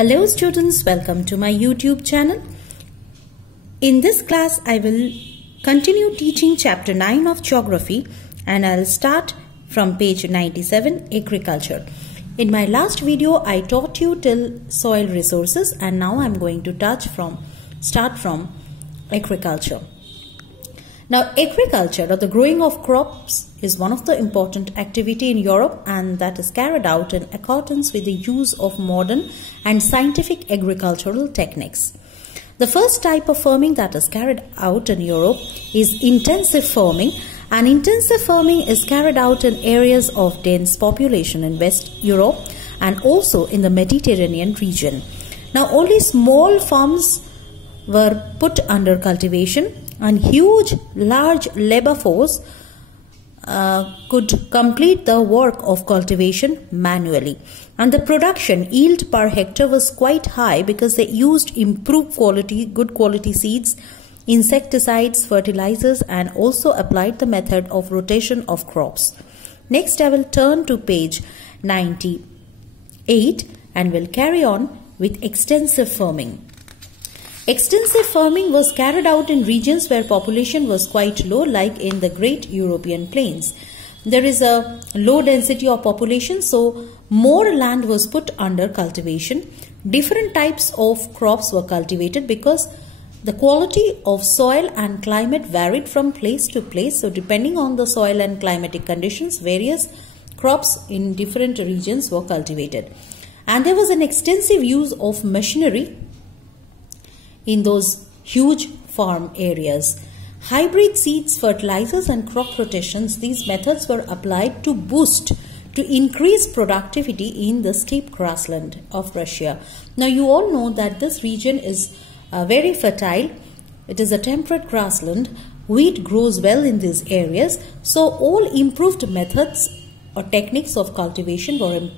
Hello students, welcome to my YouTube channel. In this class, I will continue teaching chapter 9 of geography and I'll start from page 97, agriculture. In my last video, I taught you till soil resources and now I'm going to start from agriculture. Now, agriculture or the growing of crops is one of the important activity in Europe and that is carried out in accordance with the use of modern and scientific agricultural techniques. The first type of farming that is carried out in Europe is intensive farming, and intensive farming is carried out in areas of dense population in West Europe and also in the Mediterranean region. Now, only small farms were put under cultivation and large labor force could complete the work of cultivation manually. And the production yield per hectare was quite high because they used improved quality, good quality seeds, insecticides, fertilizers, and also applied the method of rotation of crops. Next, I will turn to page 98 and will carry on with extensive farming. Extensive farming was carried out in regions where population was quite low, like in the Great European Plains. There is a low density of population, so more land was put under cultivation. Different types of crops were cultivated because the quality of soil and climate varied from place to place. So depending on the soil and climatic conditions, various crops in different regions were cultivated. And there was an extensive use of machinery in those huge farm areas. Hybrid seeds, fertilizers and crop rotations, these methods were applied to increase productivity in the steppe grassland of Russia. Now you all know that this region is very fertile. It is a temperate grassland. Wheat grows well in these areas. So all improved methods or techniques of cultivation were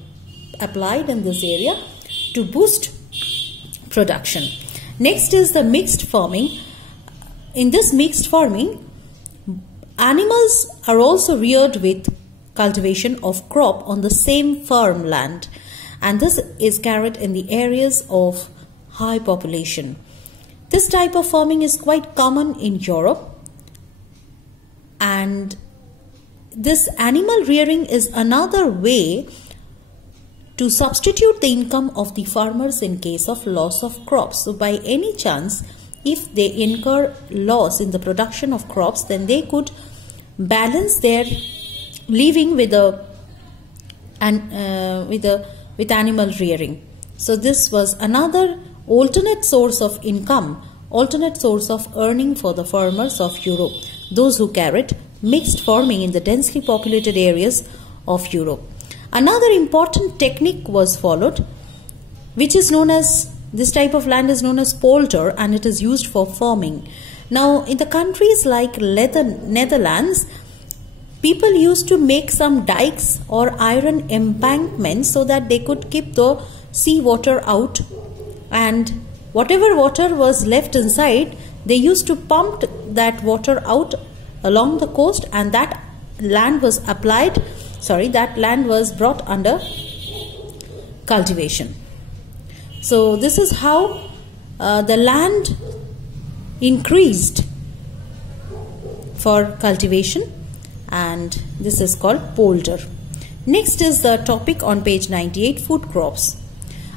applied in this area to boost production. Next is the mixed farming. In this mixed farming, animals are also reared with cultivation of crop on the same farmland, and this is carried in the areas of high population. This type of farming is quite common in Europe, and this animal rearing is another way to substitute the income of the farmers in case of loss of crops. So by any chance, if they incur loss in the production of crops, then they could balance their living with animal rearing. So this was another alternate source of income, alternate source of earning for the farmers of Europe, those who carried mixed farming in the densely populated areas of Europe. Another important technique was followed, which is known as, this type of land is known as polder, and it is used for farming. Now, in the countries like Netherlands, people used to make some dikes or iron embankments so that they could keep the sea water out, and whatever water was left inside, they used to pump that water out along the coast, and that land was brought under cultivation. So this is how the land increased for cultivation, and this is called polder. Next is the topic on page 98, food crops.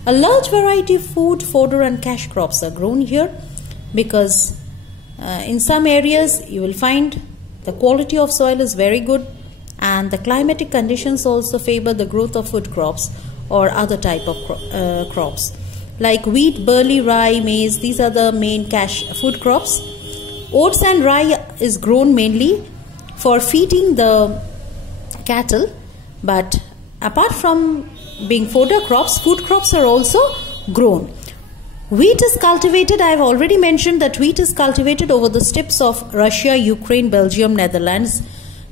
A large variety of food, fodder and cash crops are grown here because in some areas you will find the quality of soil is very good, and the climatic conditions also favor the growth of food crops or other type of crops like wheat, barley, rye, maize. These are the main cash food crops. Oats and rye is grown mainly for feeding the cattle, but apart from being fodder crops, food crops are also grown. Wheat is cultivated. I have already mentioned that wheat is cultivated over the steppes of Russia, Ukraine, Belgium, Netherlands,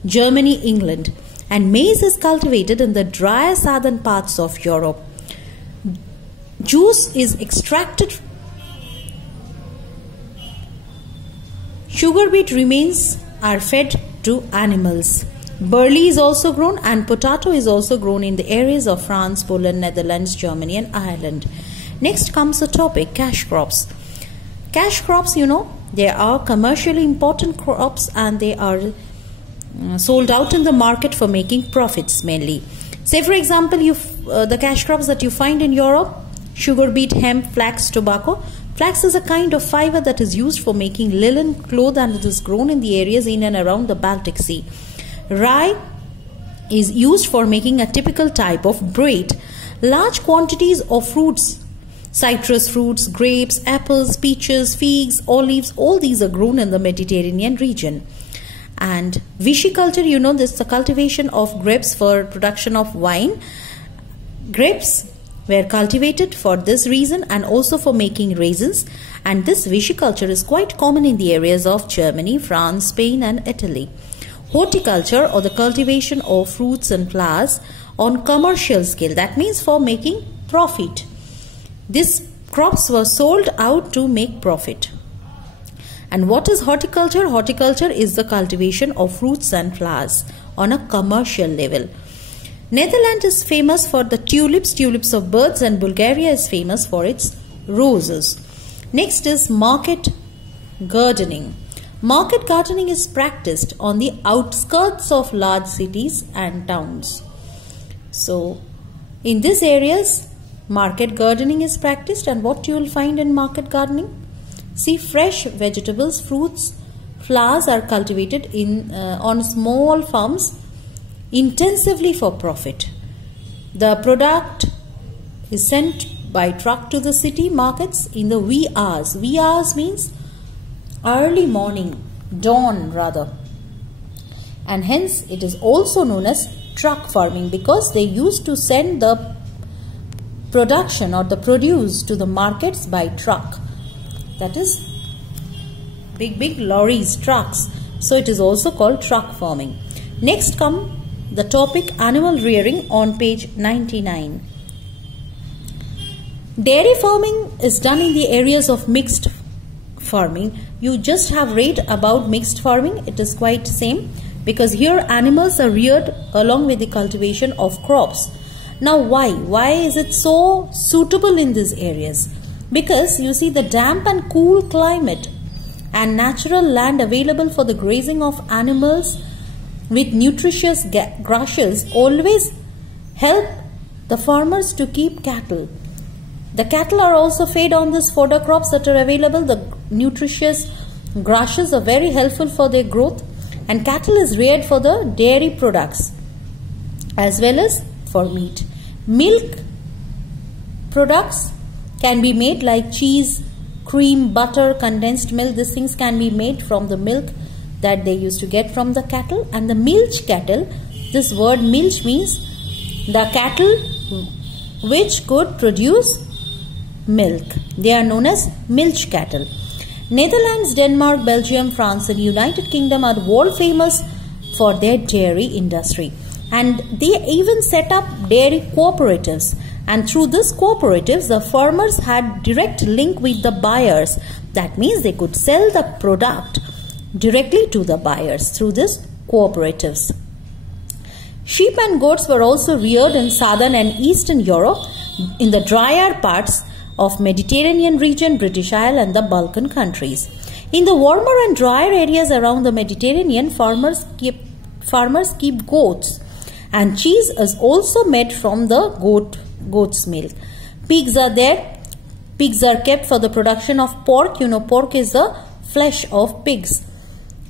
Germany, England, and maize is cultivated in the drier southern parts of Europe. Juice is extracted. Sugar beet remains are fed to animals. Barley is also grown, and potato is also grown in the areas of France, Poland, Netherlands, Germany and Ireland. Next comes the topic, cash crops. Cash crops, you know, they are commercially important crops and they are sold out in the market for making profits mainly. Say for example, the cash crops that you find in Europe, sugar beet, hemp, flax, tobacco. Flax is a kind of fiber that is used for making linen cloth and it is grown in the areas in and around the Baltic Sea. Rye is used for making a typical type of bread. Large quantities of fruits, citrus fruits, grapes, apples, peaches, figs, olives, all these are grown in the Mediterranean region. And viticulture, you know, this is the cultivation of grapes for production of wine. Grapes were cultivated for this reason and also for making raisins, and this viticulture is quite common in the areas of Germany, France, Spain and Italy. Horticulture, or the cultivation of fruits and flowers on commercial scale, that means for making profit. These crops were sold out to make profit. And what is horticulture? Horticulture is the cultivation of fruits and flowers on a commercial level. Netherlands is famous for the tulips of birds, and Bulgaria is famous for its roses. Next is market gardening. Market gardening is practiced on the outskirts of large cities and towns. So, in these areas, market gardening is practiced, and what you will find in market gardening? See, fresh vegetables, fruits, flowers are cultivated on small farms intensively for profit. The product is sent by truck to the city markets in the wee hours. Wee hours means early morning, dawn rather. And hence it is also known as truck farming, because they used to send the production or the produce to the markets by truck. That is big lorries, trucks. So it is also called truck farming. Next come the topic animal rearing on page 99. Dairy farming is done in the areas of mixed farming. You just have read about mixed farming. It is quite same, because here animals are reared along with the cultivation of crops. Now why? Why is it so suitable in these areas? Because you see, the damp and cool climate and natural land available for the grazing of animals with nutritious grasses always help the farmers to keep cattle. The cattle are also fed on these fodder crops that are available. The nutritious grasses are very helpful for their growth, and cattle is reared for the dairy products as well as for meat. Milk products can be made like cheese, cream, butter, condensed milk. These things can be made from the milk that they used to get from the cattle. And the milch cattle, this word milch means the cattle which could produce milk. They are known as milch cattle. Netherlands, Denmark, Belgium, France and United Kingdom are world famous for their dairy industry. And they even set up dairy cooperatives. And through these cooperatives, the farmers had direct link with the buyers. That means they could sell the product directly to the buyers through these cooperatives. Sheep and goats were also reared in southern and eastern Europe, in the drier parts of Mediterranean region, British Isles and the Balkan countries. In the warmer and drier areas around the Mediterranean, farmers keep goats, and cheese is also made from the goat's milk. Pigs are there. Pigs are kept for the production of pork. You know, pork is the flesh of pigs.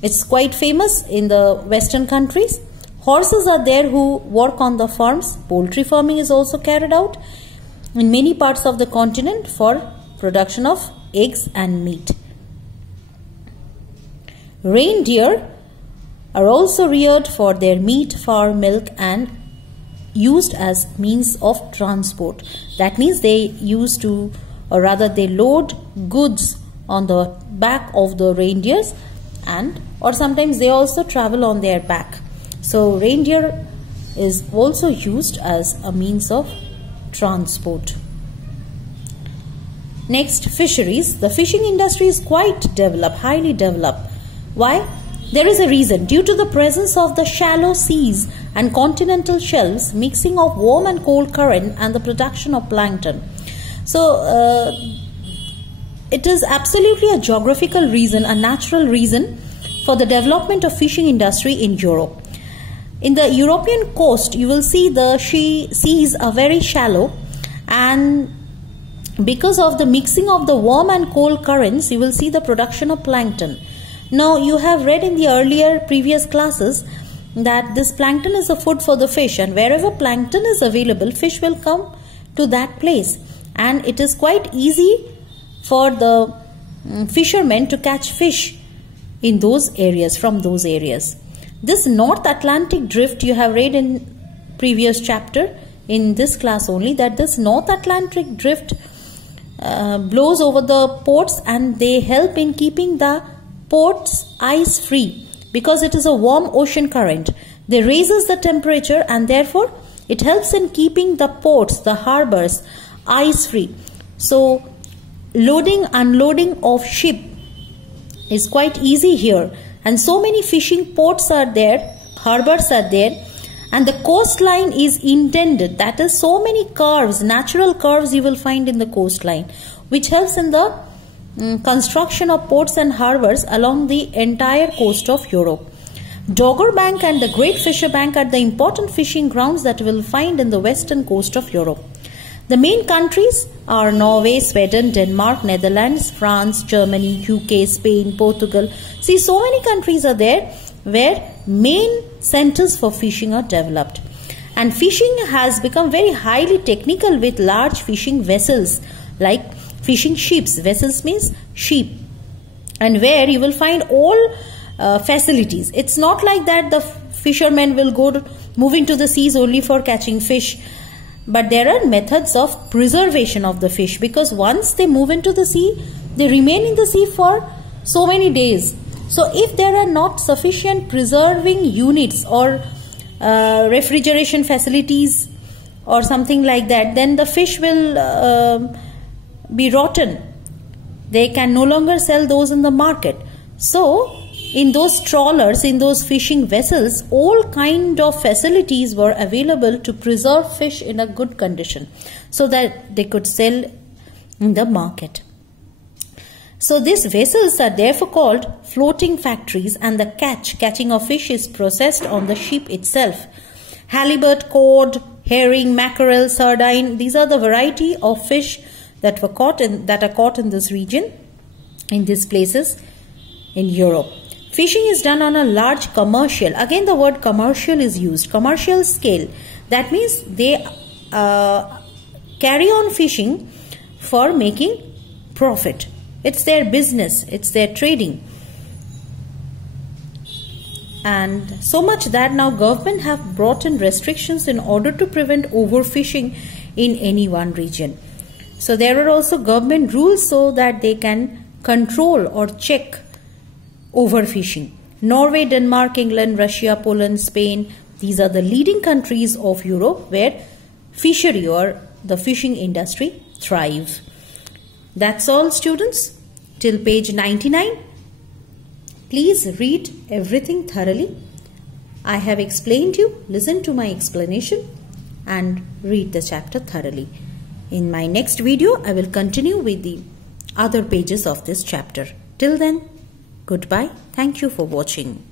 It's quite famous in the Western countries. Horses are there who work on the farms. Poultry farming is also carried out in many parts of the continent for production of eggs and meat. Reindeer are also reared for their meat, fur, milk and used as means of transport. That means they used to, or rather they load goods on the back of the reindeers, and or sometimes they also travel on their back. So reindeer is also used as a means of transport. Next, fisheries. The fishing industry is quite developed, highly developed. Why? There is a reason. Due to the presence of the shallow seas and continental shelves, mixing of warm and cold current and the production of plankton. So it is absolutely a geographical reason, a natural reason for the development of fishing industry in Europe. In the European coast, you will see the seas are very shallow, and because of the mixing of the warm and cold currents, you will see the production of plankton. Now, you have read in the earlier previous classes that this plankton is a food for the fish, and wherever plankton is available, fish will come to that place, and it is quite easy for the fishermen to catch fish in those areas, from those areas. This North Atlantic drift, you have read in previous chapter in this class only, that this North Atlantic drift blows over the ports, and they help in keeping the ports ice free because it is a warm ocean current. They raises the temperature, and therefore it helps in keeping the ports, the harbors, ice free. So loading, unloading of ship is quite easy here, and so many fishing ports are there, harbors are there, and the coastline is intended, that is, so many curves, natural curves you will find in the coastline, which helps in the construction of ports and harbors along the entire coast of Europe. Dogger Bank and the Great Fisher Bank are the important fishing grounds that you will find in the western coast of Europe. The main countries are Norway, Sweden, Denmark, Netherlands, France, Germany, UK, Spain, Portugal. See, so many countries are there where main centers for fishing are developed. And fishing has become very highly technical with large fishing vessels like fishing ships. Vessels means ship. And where you will find all facilities. It's not like that the fishermen will move into the seas only for catching fish. But there are methods of preservation of the fish, because once they move into the sea, they remain in the sea for so many days. So if there are not sufficient preserving units or refrigeration facilities or something like that, then the fish will be rotten. They can no longer sell those in the market. So in those trawlers, in those fishing vessels, all kind of facilities were available to preserve fish in a good condition so that they could sell in the market. So these vessels are therefore called floating factories, and the catching of fish is processed on the ship itself. Halibut, cod, herring, mackerel, sardine, these are the variety of fish that are caught in this region, in these places in Europe. Fishing is done on a large commercial, again the word commercial is used, commercial scale. That means they carry on fishing for making profit. It's their business, it's their trading. And so much that now government have brought in restrictions in order to prevent overfishing in any one region. So there are also government rules so that they can control or check overfishing. Norway, Denmark, England, Russia, Poland, Spain, these are the leading countries of Europe where fishery or the fishing industry thrive. That's all, students, till page 99. Please read everything thoroughly. I have explained you, listen to my explanation and read the chapter thoroughly. In my next video, I will continue with the other pages of this chapter. Till then, goodbye. Thank you for watching.